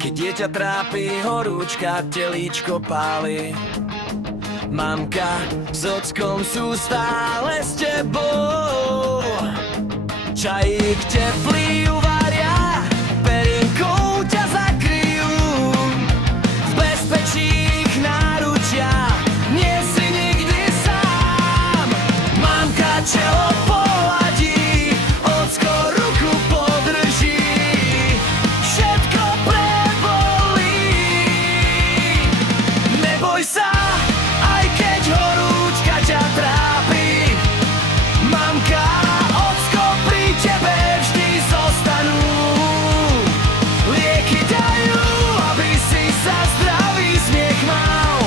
Keď dieťa trápi horúčka, telíčko páli. Mamka s ockom sú stále s tebou. Čajík teplý uvaria, perinkou ťa zakryjú. V bezpečí ich náručia, nie si nikdy sám. Mamka čelo pohladí, ocko ruku podrží. Všetko prebolí. Neboj sa, aj keď horúčka ťa trápi. Mamka, ocko pri tebe vždy zostanú. Lieky dajú, aby si sa zdravý smiech mal.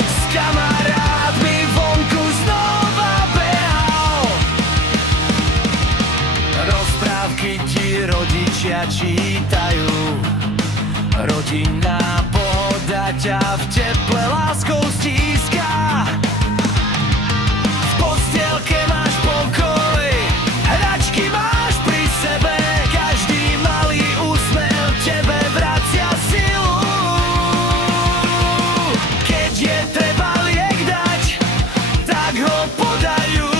S kamarátmi vonku znova behal. Rozprávky ti rodičia čítajú. Rodinná pohoda ťa v teple láskou stíska. V postielke máš pokoj, hračky máš pri sebe. Každý malý úsmev tebe vracia silu. Keď je treba liek dať, tak ho podajú,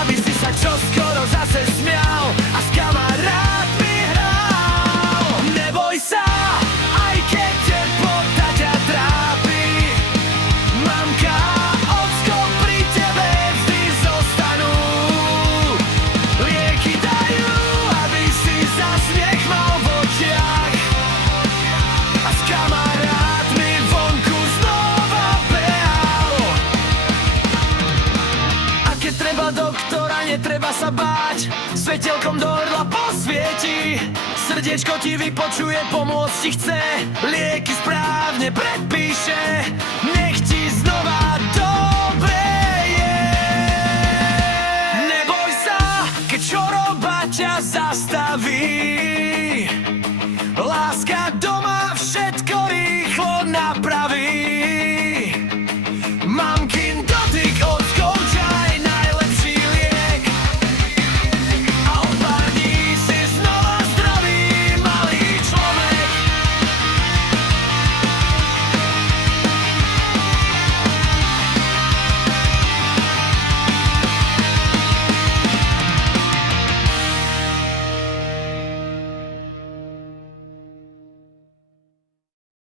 aby si sa čoskoro zase smial a s kamarátmi hral. Neboj sa, aj keď teplota ťa trápi. Mamka, ocko pri tebe vždy zostanú. Lieky dajú, aby si za smiech mal v očiach. A s kamarátmi vonku znova behal. A keď treba doktora, netreba sa báť. Svetelkom do hrdla posvieti. Srdiečko ti vypočuje, pomôcť ti chce. Lieky správne predpíše.